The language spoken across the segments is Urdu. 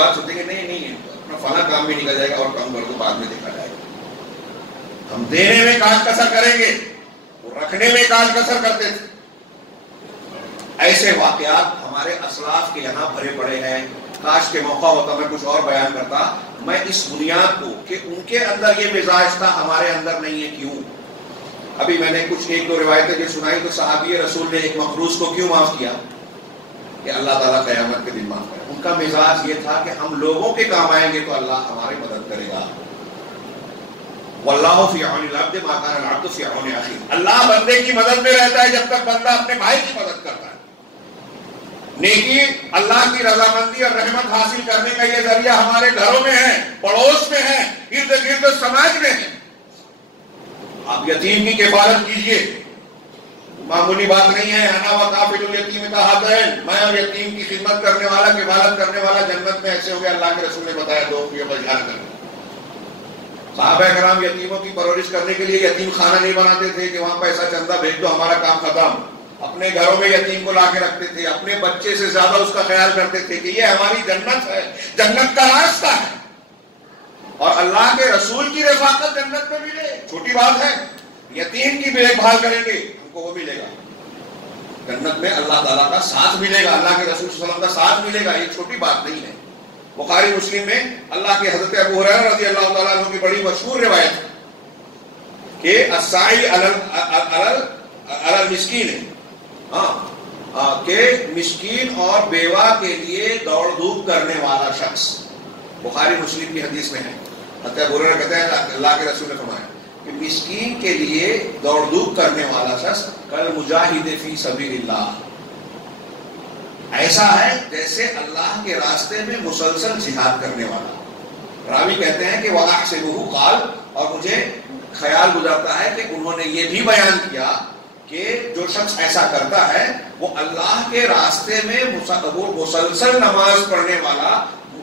بات سنتے کہ نہیں اپنا فلاں کام بھی نکل جائے گا اور کم کر دو بعد میں دیکھا جائے گا. ہم دینے میں کاٹ کسر کریں گے، وہ رکھنے میں کاٹ کسر کرتے تھے. ایسے واقعات ہمارے اسلاف کے یہاں بھرے پڑے ہیں. کاش کے موقع ہوتا میں کچھ اور بیان کرتا. میں اس بنیاد کو کہ ان کے اندر یہ مزاج تھا ہمارے اندر نہیں ہے کیوں. ابھی میں نے کچھ ایک دو روایتیں جو سنائی تو صحابی رسول نے ایک مخروص کو کیوں معاف کیا کہ اللہ تعالیٰ قیامت کے دن معاف کرے. ان کا مزاج یہ تھا کہ ہم لوگوں کے کام آئیں گے تو اللہ ہماری مدد کرے گا. واللہ فی عون العبد ما کان العبد فی عون اخیہ. اللہ بندے کی مدد میں رہتا ہے جب تک بندہ اپنے بھائی کی مدد کرتا ہے. نیکی اللہ کی رضامندی اور رحمت حاصل کرنے کا یہ ذریعہ ہمارے گھروں میں ہے، پڑوس میں ہے، ارد گرد سماج میں ہے. آپ یتیم کی کفالت کیجئے، معمولی بات نہیں ہے. انا وکافل الیتیم کہاتین، میں اور یتیم کی خدمت کرنے والا، کفالت کرنے والا جنت میں ایسے ہو گیا. اللہ کے رسول نے بتایا دو کی بجھان کرنے. صحابہ کرام یتیموں کی پرورش کرنے کے لیے یتیم خانہ نہیں بناتے تھے کہ وہاں پیسہ چندہ بھیج دو ہمارا کام ختم. اپنے گھروں میں یتیم کو لا کے رکھتے تھے، اپنے بچے سے زیادہ اس کا خیال کرتے تھے کہ یہ ہماری جنت ہے، جنت کا راستہ ہے. اور اللہ کے رسول کی رفاقت جنت میں ملے چھوٹی بات ہے. یتیم کی دیکھ بھال کریں گے ہم کو وہ ملے گا جنت میں. اللہ تعالیٰ کا ساتھ ملے گا، اللہ کے رسول صلی اللہ علیہ وسلم کا ساتھ ملے گا. یہ چھوٹی بات نہیں ہے. بخاری مسلم میں اللہ کے حضرت ابو ہریرہ رضی اللہ تعالیٰ عنہ کی بڑی مشہور روایت ہے کہ الساعی علی المسکین، کہ مسکین اور بیوہ کے لیے دوڑ دھوپ کرنے والا شخص. بخاری مسلم کی حدیث میں ہے. حضرت ابو ہریرہ کہتے ہیں اللہ کے رسول نے فرمایا کہ مسکین کے لیے دوڑ دھوپ کرنے والا شخص کل مجاہد فی سبیل اللہ، ایسا ہے جیسے اللہ کے راستے میں مسلسل جہاد کرنے والا. راوی کہتے ہیں کہ وَأَحْسِبُهُ قال، اور مجھے خیال گزرتا ہے کہ انہوں نے یہ بھی بیان کیا کہ جو شخص ایسا کرتا ہے وہ اللہ کے راستے میں وہ مسلسل نماز پڑھنے والا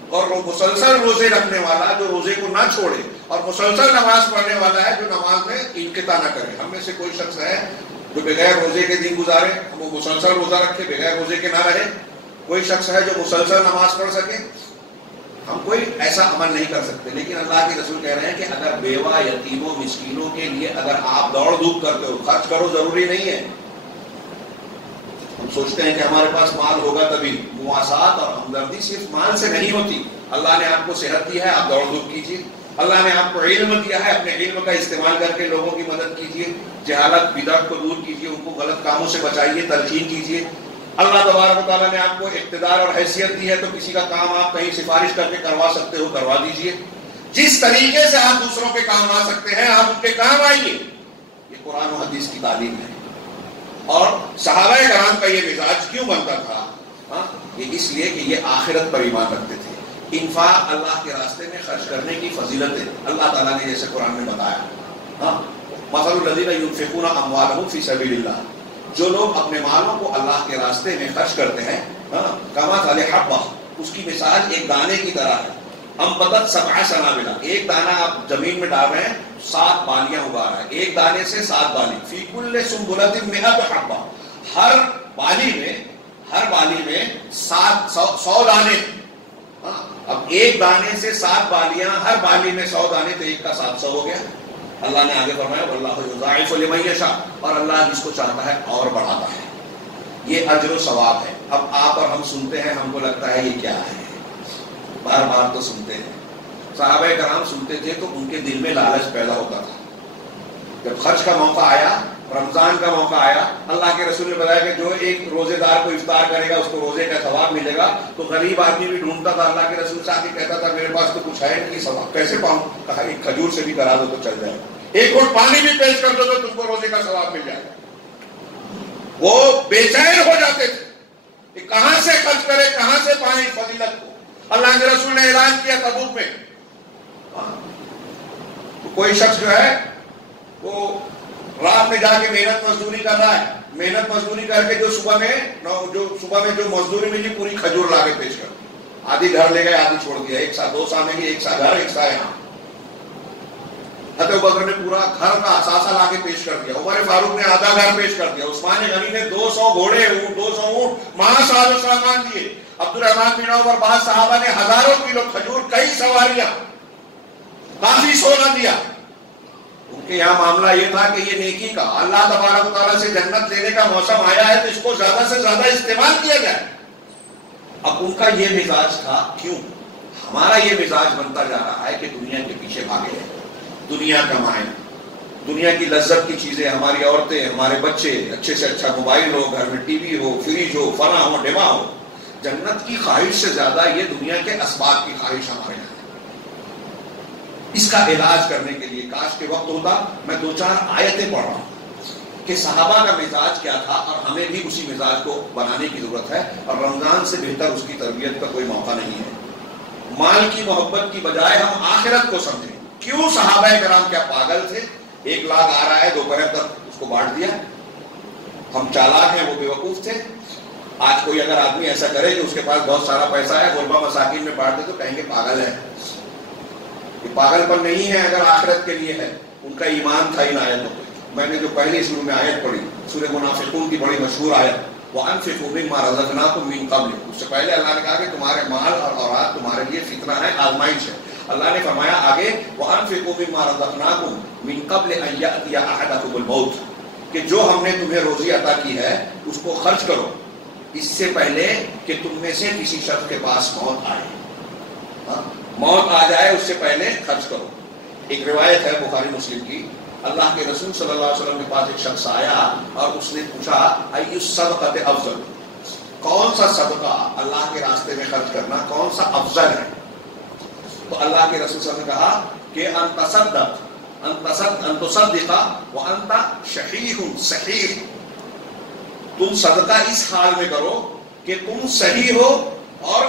اور وہ مسلسل روزے رکھنے والا جو روزے کو نہ چھوڑے، اور مسلسل نماز پڑھنے والا ہے جو نماز میں انقطاع نہ کرے. ہم میں سے کوئی شخص ہے جو بغیر روزے کے دن گزارے، وہ مسلسل روزہ رکھے، بغیر روزے کے نہ رہے. کوئی شخص ہے جو مسلسل نماز پڑھ سکے. ہم کوئی ایسا عمل نہیں کر سکتے. لیکن اللہ کے رسول کہہ رہے ہیں کہ اگر بیوہ، یتیموں، مسکینوں کے لیے اگر آپ دوڑ دھوپ کرتے ہو، خرچ کرو، ضروری نہیں ہے. ہم سوچتے ہیں کہ ہمارے پاس مال ہوگا تبھی. مواسات اور ہمدردی صرف مال سے نہیں ہوتی. اللہ نے آپ کو صحت دی ہے، آپ دوڑ دھوپ کیجیے. اللہ نے آپ کو علم دیا ہے، اپنے علم کا استعمال کر کے لوگوں کی مدد کیجیے. جہالت بدعت کو دور کیجیے، ان کو غلط کاموں سے بچائیے، تلقین کیجیے. اللہ تبارک و تعالیٰ نے آپ کو اقتدار اور حیثیت دی ہے تو کسی کا کام آپ کہیں سفارش کر کے کروا سکتے ہو، کروا دیجئے. جس طریقے سے آپ دوسروں کے کام آ سکتے ہیں آپ ان کے کام آئیے. یہ قرآن و حدیث کی تعلیم ہے. اور صحابہ کرام کا یہ مزاج کیوں بنتا تھا؟ یہ اس لیے کہ یہ آخرت پر ایمان رکھتے تھے. انفاق اللہ کے راستے میں خرچ کرنے کی فضیلت ہے. اللہ تعالیٰ نے جیسے قرآن میں بتایا، مثل الذین ينفقون اموالهم فی سبیل اللہ، جو لوگ اپنے مالوں کو اللہ کے راستے میں خرچ کرتے ہیں، کمثل حبہ، اس کی مثال ایک دانے کی طرح ہے. انبتت سبع سنابل، ایک دانہ آپ زمین میں ڈال رہے ہیں 7 بالیاں اگا رہا ہے. ایک دانے سے 7 بالی. فی کل سنبلۃ 100 حبہ، ہر بالی میں 100 دانے. اب ایک دانے سے 7 بالیاں، ہر بالی میں 100 دانے، تو ایک کا 700 ہو گیا. اللہ نے آگے فرمایا واللہ یضاعف لمن یشاء، اور اللہ جس کو چاہتا ہے اور بڑھاتا ہے. یہ اجر و ثواب ہے. اب آپ اور ہم سنتے ہیں، ہم کو لگتا ہے یہ کیا ہے، بار بار تو سنتے ہیں. صحابہ کرام سنتے تھے تو ان کے دل میں لالچ پیدا ہوتا تھا. جب خرچ کا موقع آیا، رمضان کا موقع آیا، اللہ کے رسول نے بتایا کہ جو ایک روزے دار کو افطار کرے گا اس کو روزے کا ثواب ملے گا. تو غریب آدمی بھی ڈھونڈتا تھا. اللہ کے رسول سے آ کے کہتا تھا میرے پاس تو کچھ ہے نہیں، ثواب کیسے پاؤں؟ کہا ایک کھجور سے بھی کرا دو تو چل جائے، ایک گھونٹ پانی بھی پیش کر دو تو تم کو روزے کا ثواب مل جائے گا. وہ بے چین ہو جاتے تھے کہ کہاں سے خرچ کرے، کہاں سے پائیں فضیلت کو. اللہ کے رسول نے اعلان کیا تبوک میں، تو کوئی شخص جو ہے وہ رات میں جا کے محنت مزدوری کر رہا ہے. محنت مزدوری کر کے جو صبح میں جو مزدوری ملی پوری کھجور لا کے پیش کر دی. آدھی گھر لے گئے، آدھی چھوڑ دیا. ایک ساتھ 2 سا میں ایک سا گھر، ایک سا یہاں. حضرت بکر نے پورا گھر کا اثاثہ لا کے پیش کر دیا. عمر فاروق نے آدھا گھر پیش کر دیا. عثمان غنی نے 200 گھوڑے، 200 اونٹ، مہا ساز و سامان دیے. عبد الرحمن بن عوف اور بعض صحابہ نے ہزاروں کلو کھجور، کئی سواریاں، کافی سونا دیا. ان کے یہاں معاملہ یہ تھا کہ یہ نیکی کا، اللہ تبارک و تعالیٰ سے جنت لینے کا موسم آیا ہے تو اس کو زیادہ سے زیادہ استعمال کیا جائے. اب ان کا یہ مزاج تھا. کیوں ہمارا یہ مزاج بنتا جا رہا ہے کہ دنیا کے پیچھے بھاگے ہیں، دنیا کمائیں، دنیا کی لذت کی چیزیں، ہماری عورتیں، ہمارے بچے، اچھے سے اچھا موبائل ہو، گھر میں ٹی وی ہو، فریج ہو، فنا ہو، ڈبا ہو. جنت کی خواہش سے زیادہ یہ دنیا کے اسباب کی خواہش ہمارے یہاں. اس کا علاج کرنے کے لیے کاش کے وقت ہوتا میں 2-4 آیتیں پڑھ رہا ہوں کہ صحابہ کا مزاج کیا تھا، اور ہمیں بھی اسی مزاج کو بنانے کی ضرورت ہے. اور رمضان سے بہتر اس کی تربیت کا کوئی موقع نہیں ہے. مال کی محبت کی بجائے ہم آخرت کو سمجھیں. کیوں صحابہ کرام کیا پاگل تھے؟ 1 لاکھ آ رہا ہے، دوپہر تک اس کو بانٹ دیا. ہم چالاک ہیں، وہ بیوقوف تھے. آج کوئی اگر آدمی ایسا کرے کہ اس کے پاس بہت سارا پیسہ ہے، غربا مساکین میں بانٹ دے تو کہیں گے پاگل ہے. یہ پاگل پر نہیں ہے، اگر آخرت کے لیے ہے. ان کا ایمان تھا ان آیتوں پہ. میں نے جو پہلی شروع میں آیت پڑھی سورہ منافقون کی بڑی مشہور آیت، وَأَنفِقُوا مِمَّا رَزَقْنَاكُم مِّن قَبْلِ، اس سے پہلے اللہ نے کہا کہ تمہارے مال اور اولاد تمہارے لیے فتنہ ہے، آزمائش ہے. اللہ نے فرمایا آگے وَأَنفِقُوا مِمَّا رَزَقْنَاكُم مِّن قَبْلِ أَن يَأْتِيَ أَحَدَكُمُ الْمَوْتُ، کہ جو ہم نے تمہیں روزی عطا کی ہے اس کو خرچ کرو اس سے پہلے کہ تم میں سے کسی شخص کے پاس موت آئے. موت آ جائے اس سے پہلے خرچ کرو. ایک روایت ہے بخاری مسلم کی، اللہ کے رسول صلی اللہ علیہ وسلم کے پاس ایک شخص آیا اور اس نے پوچھا ای الصدقۃ افضل، کون سا صدقہ اللہ کے راستے میں خرچ کرنا کون سا افضل ہے؟ تو اللہ کے رسول صلی اللہ علیہ وسلم نے کہا کہ ان تصدق وانت شحیح صحیح، تم صدقہ اس حال میں کرو کہ تم صحیح ہو اور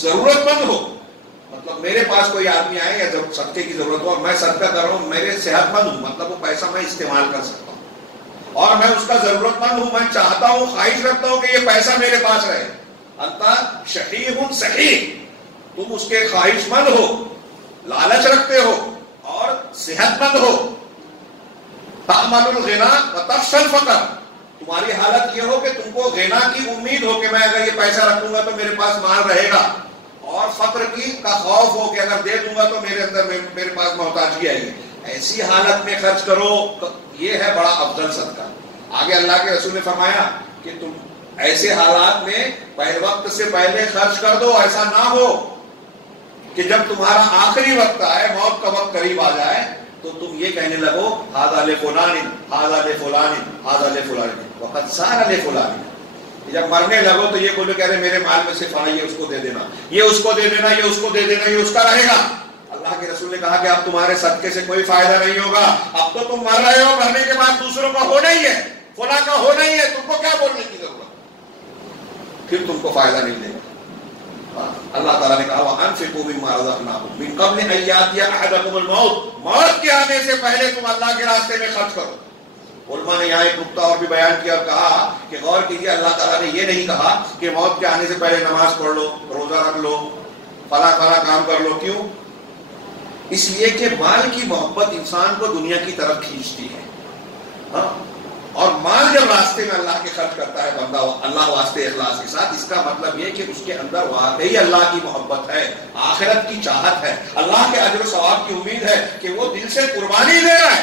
ضرورت مند ہو. مطلب میرے پاس کوئی آدمی آئے یا جب صدقے کی ضرورت ہو اور میں صدقہ کر رہا ہوں، میرے صحت مند ہوں، مطلب وہ پیسہ میں استعمال کر سکتا ہوں اور میں اس کا ضرورت مند ہوں، میں چاہتا ہوں، خواہش رکھتا ہوں کہ یہ پیسہ میرے پاس رہے. انت شحیح صحیح، تم اس کے خواہش مند ہو، لالچ رکھتے ہو اور صحت مند ہو. تأمل الغنا وتخشى الفقر، تمہاری حالت یہ ہو کہ تم کو غنا کی امید ہو کہ میں اگر یہ پیسہ رکھوں گا تو میرے پاس مال رہے گا، اور فقر کی کا خوف ہو کہ اگر دے دوں گا تو میرے اندر میرے پاس محتاجگی آئے گی. ایسی حالت میں خرچ کرو، یہ ہے بڑا افضل صدقہ. آگے اللہ کے رسول نے فرمایا کہ تم ایسے حالات میں پہلے وقت سے پہلے خرچ کر دو. ایسا نہ ہو کہ جب تمہارا آخری وقت آئے، موت کا وقت قریب آ جائے تو تم یہ کہنے لگو ھذا لفلان ھذا لفلان ھذا لفلان وقد صار لفلان. جب مرنے لگو تو یہ بولو کہ ارے میرے مال میں سے فلاں یہ اس کو دے دینا، یہ اس کو دے دینا، یہ اس کو دے دینا، یہ اس کا رہے گا. اللہ کے رسول نے کہا کہ اب تمہارے صدقے سے کوئی فائدہ نہیں ہوگا. اب تو تم مر رہے ہو، مرنے کے بعد دوسروں کا ہونا ہی ہے، فلاں کا ہونا ہی ہے، تم کو کیا بولنے کی ضرورت، پھر تم کو فائدہ نہیں دے گا. اللہ تعالیٰ نے کہا وَأَنفِقُوا مِمَّا رَزَقْنَاكُم مِّن قَبْلِ أَن يَأْتِيَ أَحَدَكُمُ الْمَوْتُ، موت کے آنے سے پہلے تم اللہ کے راستے میں خرچ کرو. علماء نے یہاں ایک نقطہ اور بھی بیان کیا اور کہا کہ غور کیجیے، اللہ تعالیٰ نے یہ نہیں کہا کہ موت کے آنے سے پہلے نماز پڑھ لو، روزہ رکھ لو، فلاں فلاں کام کر لو. کیوں؟ اس لیے کہ مال کی محبت انسان کو دنیا کی طرف کھینچتی ہے. اور مال جب راستے میں اللہ کے خرچ کرتا ہے بندہ اللہ واسطے اخلاص کے ساتھ، اس کا مطلب یہ کہ اس کے اندر واقعی اللہ کی محبت ہے، آخرت کی چاہت ہے، اللہ کے اجر و ثواب کی امید ہے کہ وہ دل سے قربانی دے رہا ہے.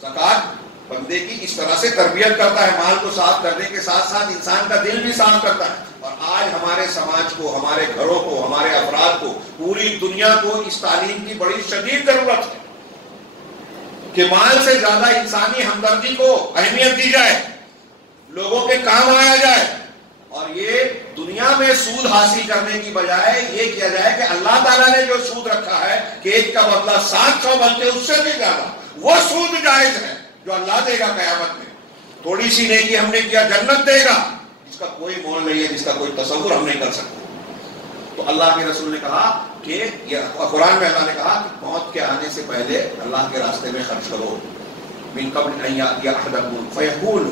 زکوٰۃ بندے کی اس طرح سے تربیت کرتا ہے، مال کو صاف کرنے کے ساتھ ساتھ انسان کا دل بھی صاف کرتا ہے. اور آج ہمارے سماج کو، ہمارے گھروں کو، ہمارے افراد کو، پوری دنیا کو اس تعلیم کی بڑی شدید ضرورت ہے کہ مال سے زیادہ انسانی ہمدردی کو اہمیت دی جائے، لوگوں کے کام آیا جائے، اور یہ دنیا میں سود حاصل کرنے کی بجائے یہ کیا جائے کہ اللہ تعالیٰ نے جو سود رکھا ہے کہ ایک کا بدلہ 700 بلکہ اس سے بھی زیادہ، وہ سود جائز ہے جو اللہ دے گا قیامت میں. تھوڑی سی نیکی ہم نے کیا، جنت دے گا، جس کا کوئی مول نہیں ہے، جس کا کوئی تصور ہم نہیں کر سکتے. تو اللہ کے رسول نے کہا کہ قرآن میں اللہ نے کہا کہ موت کے آنے سے پہلے اللہ کے راستے میں خرچ کرو. من قبل ان یأتی احدکم فیقول،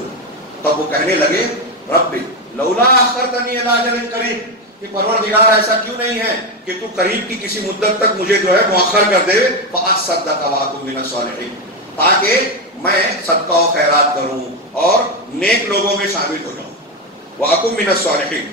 تب وہ کہنے لگے رب لولا اخرتنی الی اجل قریب، کہ پروردگار ایسا کیوں نہیں ہے کہ تو قریب کی کسی مدت تک مجھے جو ہے مؤخر کر دے، فاصدق واکن من الصالحین، تاکہ میں صدقہ و خیرات کروں اور نیک لوگوں میں شامل ہو جاؤں. واکن من الصالحین،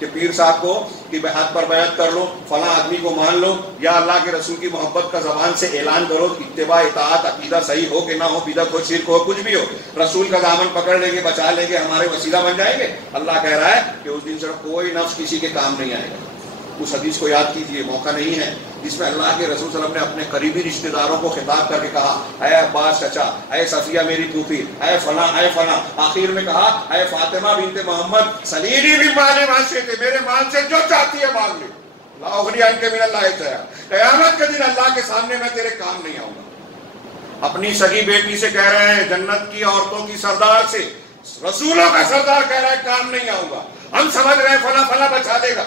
کہ پیر صاحب کو کہ ہاتھ پر بیعت کر لو، فلاں آدمی کو مان لو، یا اللہ کے رسول کی محبت کا زبان سے اعلان کرو، اتباع اطاعت عقیدہ صحیح ہو کہ نہ ہو، بدعت ہو شرک ہو کچھ بھی ہو، رسول کا دامن پکڑ لیں گے، بچا لیں گے، ہمارے وسیلہ بن جائیں گے۔ اللہ کہہ رہا ہے کہ اس دن صرف کوئی نفس کسی کے کام نہیں آئے گا۔ اس حدیث کو یاد کیجئے، موقع نہیں ہے، جس میں اللہ کے رسول صلی اللہ علیہ وسلم نے اپنے قریبی رشتہ داروں کو خطاب کر کے کہا، اے عباس چچا، اے صفیہ میری پھوپھی، اے فلاں اے فلاں، آخر میں کہا اے فاطمہ بنت محمد سلیلی من مال ما شئت، میرے مال سے جو چاہتی ہے مانگ لے، لا اغنی عنک من اللہ شیئا، قیامت کے دن اللہ کے سامنے میں تیرے کام نہیں آؤں گا۔ اپنی سگی بیٹی سے کہہ رہے ہیں، جنت کی عورتوں کی سردار سے، رسولوں کا سردار کہہ رہا ہے کام نہیں آؤں گا۔ ہم سمجھ رہے ہیں فلاں فلاں بچا دے گا،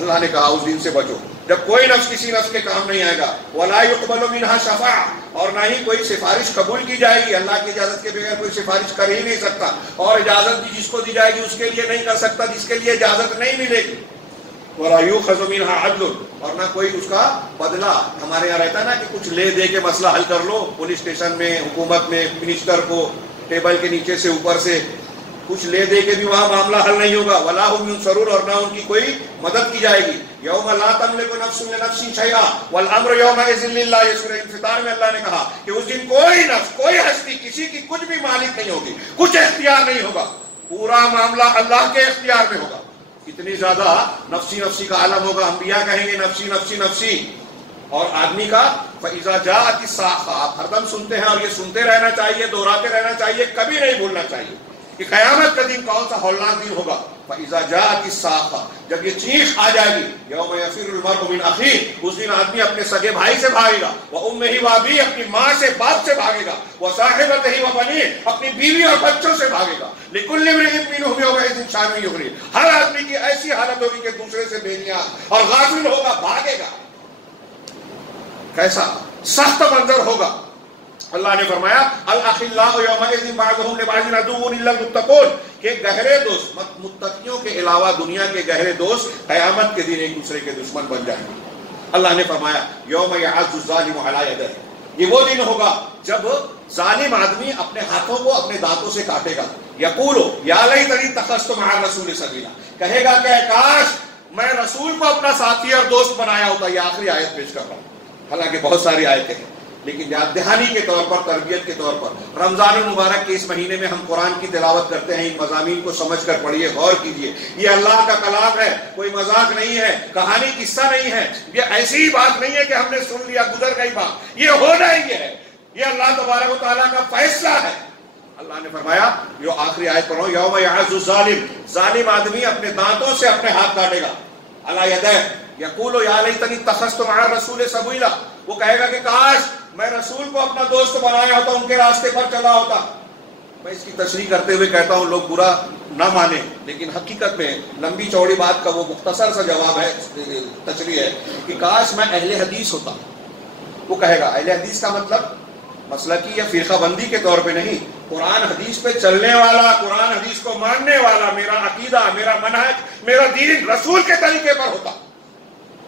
اللہ نے کہا اس دن سے بچو جب کوئی نفس کسی نفس کے کام نہیں آئے گا، وَلَا يُقْبَلُ مِنْهَا شَفَاعَةٌ، اور نہ ہی کوئی سفارش قبول کی جائے گی، اللہ کی اجازت کے بغیر کوئی سفارش کر ہی نہیں سکتا، اور اجازت بھی جس کو دی جائے گی اس کے لیے نہیں کر سکتا جس کے لیے اجازت نہیں ملے گی، وَلَا يُؤْخَذُ مِنْهَا عَدْلٌ، اور نہ کوئی اس کا بدلہ۔ ہمارے یہاں رہتا ہے نا کہ کچھ لے دے کے مسئلہ حل کر لو، پولیس اسٹیشن میں، حکومت میں، منسٹر کو ٹیبل کے نیچے سے اوپر سے کچھ لے دے کے بھی وہاں معاملہ حل نہیں ہوگا، وَلَا هُمْ يُنصَرُونَ، اور نہ ان کی کوئی مدد کی جائے گی۔ یوم لا تملک نفس لنفس شیئا والامر یومئذ للہ، یہ سورہ انفطار میں اللہ نے کہا کہ اس دن کوئی نفس، کوئی ہستی کسی کی کچھ بھی مالک نہیں ہوگی، کچھ اختیار نہیں ہوگا، پورا معاملہ اللہ کے اختیار میں ہوگا۔ اتنی زیادہ نفسی نفسی کا عالم ہوگا، انبیاء کہیں گے نفسی نفسی نفسی، اور آدمی کا فَإِذَا جَاءَتِ السَّاعَةُ، آپ ہر دم سنتے ہیں اور یہ سنتے رہنا چاہیے، دہراتے رہنا چاہیے، کبھی نہیں بھولنا چاہیے کہ قیامت کا دن کون سا ہولناک دن ہوگا۔ فَإِذَا جَاءَتِ السَّاعَةُ، جب یہ چیخ آ جائے گی، یوم یفر المرء من اخیہ، اس دن آدمی اپنے سگے بھائی سے بھاگے گا، وَأُمِّهِ وَأَبِيهِ، اپنی ماں سے باپ سے بھاگے گا، وَصَاحِبَتِهِ وَبَنِيهِ، اپنی بیوی اور بچوں سے بھاگے گا، لِكُلِّ امْرِئٍ مِّنْهُمْ يَوْمَئِذٍ شَأْنٌ يُغْنِيهِ، ہر آدمی کی ایسی حالت ہوگی کہ دوسرے سے بے نیاز اور غافل ہوگا، بھاگے گا۔ کیسا سخت منظر ہوگا۔ اللہ نے فرمایا الاخلاء یومئذ بعضهم لبعض عدو الا المتقون، کہ گہرے دوست متقیوں کے علاوہ دنیا کے گہرے دوست قیامت کے دن ایک دوسرے کے دشمن بن جائیں گے۔ اللہ نے فرمایا یوم یعض الظالم علی یدہ، یہ وہ دن ہوگا جب ظالم آدمی اپنے ہاتھوں کو اپنے دانتوں سے کاٹے گا، یقول یا لیتنی اتخذت مع الرسول سبیلا، کہے گا کہ کاش میں رسول کو اپنا ساتھی اور دوست بنایا ہوتا۔ یہ آخری آیت پیش کر رہا ہوں، حالانکہ بہت ساری آیتیں ہیں، لیکن یاد دہانی کے طور پر، تربیت کے طور پر، رمضان المبارک کے اس مہینے میں ہم قرآن کی تلاوت کرتے ہیں، ان مضامین کو سمجھ کر پڑھیے، غور کیجیے، یہ اللہ کا کلام ہے، کوئی مذاق نہیں ہے، کہانی قصہ نہیں ہے، یہ ایسی بات نہیں ہے کہ ہم نے سن لیا گزر گئی بات، یہ ہونا ہی ہے، یہ اللہ تبارک و تعالیٰ کا فیصلہ ہے۔ اللہ نے فرمایا، جو آخری آیت پڑھو، یوم یعض الظالم، ظالم آدمی اپنے دانتوں سے اپنے ہاتھ کاٹے گا، علی یدہ یقول یا لیتنی اتخذت مع الرسول سبیلا، وہ کہے گا کہ کاش میں رسول کو اپنا دوست بنایا ہوتا، ان کے راستے پر چلا ہوتا۔ میں اس کی تشریح کرتے ہوئے کہتا ہوں، لوگ برا نہ مانیں، لیکن حقیقت میں لمبی چوڑی بات کا وہ مختصر سا جواب ہے، تشریح ہے کہ کاش میں اہل حدیث ہوتا۔ وہ کہے گا اہل حدیث کا مطلب مسلکی یا فرقہ بندی کے طور پہ نہیں، قرآن حدیث پہ چلنے والا، قرآن حدیث کو ماننے والا، میرا عقیدہ، میرا منہج، میرا دین رسول کے طریقے پر ہوتا۔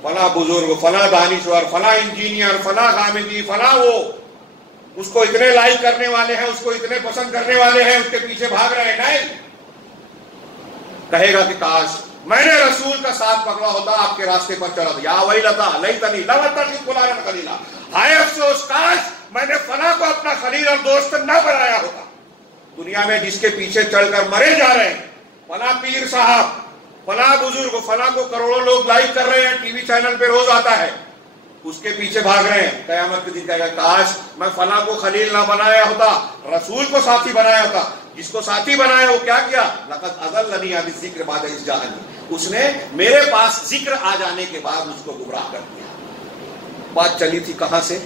فلاں بزرگ، فلاں دانشور، فلاں انجینئر، فلاں غامدی، فلاں وہ، اس کو اتنے لائک کرنے والے ہیں، اس کو اتنے پسند کرنے والے ہیں، اس کے پیچھے بھاگ رہے ہیں، نہیں، کہے گا کہ کاش میں نے رسول کا ساتھ پکڑا ہوتا، آپ کے راستے پر چلا تھا۔ یا ویلتا لیتنی لم اتخذ فلانا خلیلا، ہائے افسوس، کاش میں نے فلاں کو اپنا خلیل اور دوست نہ بنایا ہوتا۔ دنیا میں جس کے پیچھے چل کر مرے جا رہے ہیں، فلاں پیر صاحب، فلاں بزرگ، فلاں کو کروڑوں لوگ لائک کر رہے ہیں، ٹی وی چینل پہ روز آتا ہے، اس کے پیچھے بھاگ رہے ہیں، قیامت کے دن کہے گا کاش میں فلاں کو خلیل نہ بنایا ہوتا، رسول کو ساتھی بنایا ہوتا۔ جس کو ساتھی بنایا وہ کیا کیا؟ لقد اضلنی عن الذکر بعد اذ جاءنی، اس نے میرے پاس ذکر آ جانے کے بعد مجھ کو گمراہ کر دیا۔ بات چلی تھی کہاں سے؟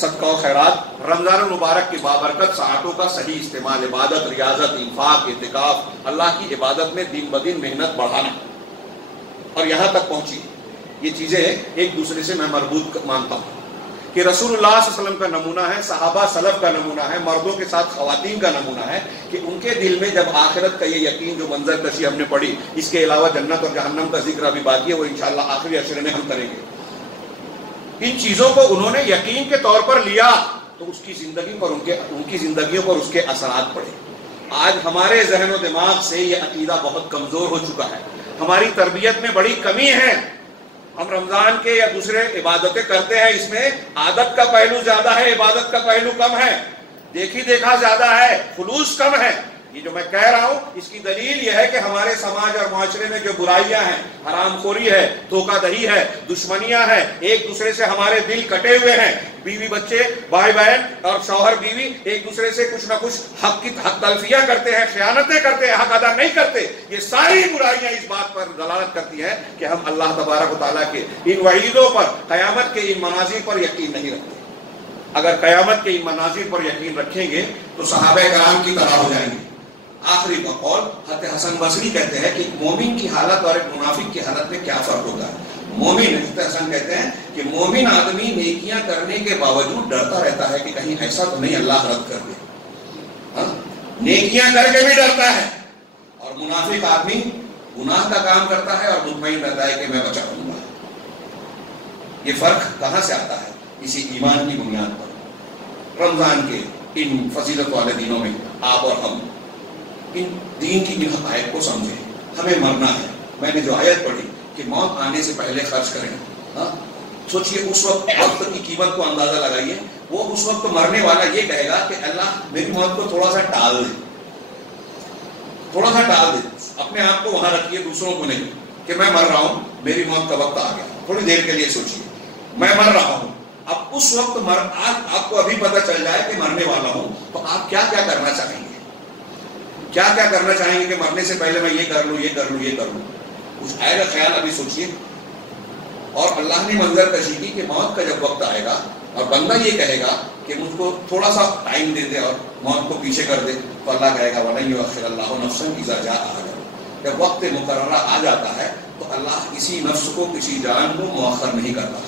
صدقہ و خیرات، رمضان المبارک کی بابرکت ساعتوں کا صحیح استعمال، عبادت، ریاضت، انفاق، اعتکاف، اللہ کی عبادت میں دن بدن محنت بڑھانا، اور یہاں تک پہنچی یہ چیزیں ایک دوسرے سے میں مربوط مانتا ہوں کہ رسول اللہ صلی اللہ علیہ وسلم کا نمونہ ہے، صحابہ سلف کا نمونہ ہے، مردوں کے ساتھ خواتین کا نمونہ ہے کہ ان کے دل میں جب آخرت کا یہ یقین، جو منظر کشی ہم نے پڑھی، اس کے علاوہ جنت اور جہنم کا ذکر ابھی باقی ہے، وہ انشاءاللہ آخری عشرے میں ہم کریں گے۔ ان چیزوں کو انہوں نے یقین کے طور پر لیا تو اس کی زندگی پر ان کی زندگیوں پر اس کے اثرات پڑے۔ آج ہمارے ذہن و دماغ سے یہ عقیدہ بہت کمزور ہو چکا ہے، ہماری تربیت میں بڑی کمی ہے. ہم رمضان کے یا دوسرے عبادتیں کرتے ہیں، اس میں عادت کا پہلو زیادہ ہے، عبادت کا پہلو کم ہے، دیکھی دیکھا زیادہ ہے، خلوص کم ہے. یہ جو میں کہہ رہا ہوں اس کی دلیل یہ ہے کہ ہمارے سماج اور معاشرے میں جو برائیاں ہیں، حرام خوری ہے، دھوکہ دہی ہے، دشمنیاں ہیں، ایک دوسرے سے ہمارے دل کٹے ہوئے ہیں، بیوی بچے، بھائی بہن اور شوہر بیوی ایک دوسرے سے کچھ نہ کچھ حق تلفیاں کرتے ہیں، خیانتیں کرتے ہیں، حق ادا نہیں کرتے. یہ ساری برائیاں اس بات پر دلالت کرتی ہیں کہ ہم اللہ تبارک و تعالیٰ کے ان وعیدوں پر، قیامت کے ان مناظر پر یقین نہیں رکھتے. اگر قیامت کے ان مناظر پر یقین رکھیں گے تو صحابہ کرام کی طرح ہو جائیں گے. آخری قول حضرت حسن بصری کہتے ہیں کہ ایک مومن کی حالت اور ایک منافق کی حالت میں کیا فرق ہوتا ہے. مومن، حضرت حسن کہتے ہیں کہ مومن آدمی نیکیاں کرنے کے باوجود ڈرتا رہتا ہے کہ کہیں ایسا تو نہیں اللہ رد کر دے، نیکیاں کر کے بھی ڈرتا ہے. اور منافق آدمی گناہ کا کام کرتا ہے اور مطمئن رہتا ہے کہ میں بچا ہوں گا. یہ فرق کہاں سے آتا ہے؟ اسی ایمان کی بنیاد پر. رمضان کے ان فضیلت والے دنوں میں آپ اور ہم ان دین کی ان حقائق کو سمجھیں. ہمیں مرنا ہے. میں نے جو آیت پڑھی کہ موت آنے سے پہلے خرچ کریں، سوچئے اس وقت کی قیمت کو اندازہ لگائیے. وہ اس وقت مرنے والا یہ کہے گا کہ اللہ میری موت کو تھوڑا سا ٹال دے، تھوڑا سا ٹال دے. اپنے آپ کو وہاں رکھیے، دوسروں کو نہیں کہ میں مر رہا ہوں، میری موت کا وقت آ گیا. تھوڑی دیر کے لیے سوچیے میں مر رہا ہوں. اب اس وقت آپ کو ابھی پتہ چل جائے کہ مرنے والا ہوں تو آپ کیا کیا کرنا چاہیں گے؟ کیا کیا کرنا چاہیں گے کہ مرنے سے پہلے میں یہ کر لوں، یہ کر لوں، یہ کر لوں. کچھ آئے گا خیال؟ ابھی سوچیے. اور اللہ نے منظر کشی کی کہ موت کا جب وقت آئے گا اور بندہ یہ کہے گا کہ مجھ کو تھوڑا سا ٹائم دے دے اور موت کو پیچھے کر دے، تو اللہ کہے گا وَلَن يُؤَخِّرَ اللَّهُ نَفْسًا إِذَا جَاءَ أَجَلُهَا. جب وقت مقررہ آ جاتا ہے تو اللہ کسی نفس کو، کسی جان کو مؤخر نہیں کرتا.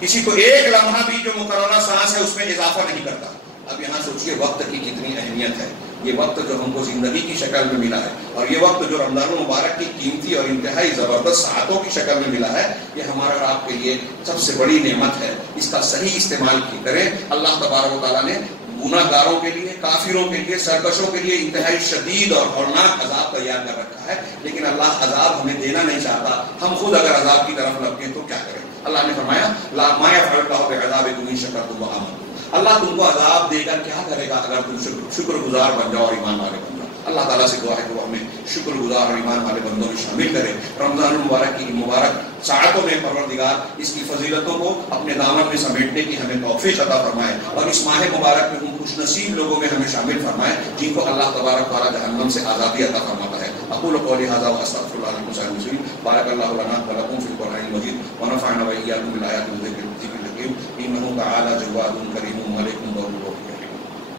کسی کو ایک لمحہ بھی جو مقررہ سانس ہے اس میں اضافہ نہیں کرتا. اب یہاں سوچئے وقت کی کتنی اہمیت ہے. یہ وقت جو ہم کو زندگی کی شکل میں ملا ہے، اور یہ وقت جو رمضان المبارک کی قیمتی اور انتہائی زبردست ساعتوں کی شکل میں ملا ہے، یہ ہمارا اور آپ کے لیے سب سے بڑی نعمت ہے. اس کا صحیح استعمال کریں. اللہ تبارک و تعالیٰ نے گناہ گاروں کے لیے، کافروں کے لیے، سرکشوں کے لیے انتہائی شدید اور ہولناک عذاب تیار کر رکھا ہے. لیکن اللہ عذاب ہمیں دینا نہیں چاہتا. ہم خود اگر عذاب کی طرف لپکیں تو کیا کریں؟ اللہ نے فرمایا لا ما يفعل الله بعذابكم ان شكرتم وآمنتم. اللہ تم کو عذاب دے کر کیا کرے گا اگر تم شکر گزار بن جاؤ اور ایمان والے بن جاؤ. اللہ تعالیٰ سے دعا ہے کہ وہ ہمیں شکر گزار اور ایمان والے بندوں میں شامل کرے. رمضان المبارک کی مبارک ساعتوں میں پروردگار اس کی فضیلتوں کو اپنے دامن میں سمیٹنے کی ہمیں توفیق عطا فرمائے، اور اس ماہ مبارک میں ان خوش نصیب لوگوں میں ہمیں شامل فرمائے جن کو اللہ تبارک تعالیٰ جہنم سے آزادی عطا فرماتا ہے. اقول قولی ھذا واستغفر اللہ لکم ولسائر المسلمین. بارک اللہ لنا ولکم فی القرآن المجید ونفعنا وإیاکم بالآیات والذکر الحکیم انہ تعالی جواد کریم علیکم.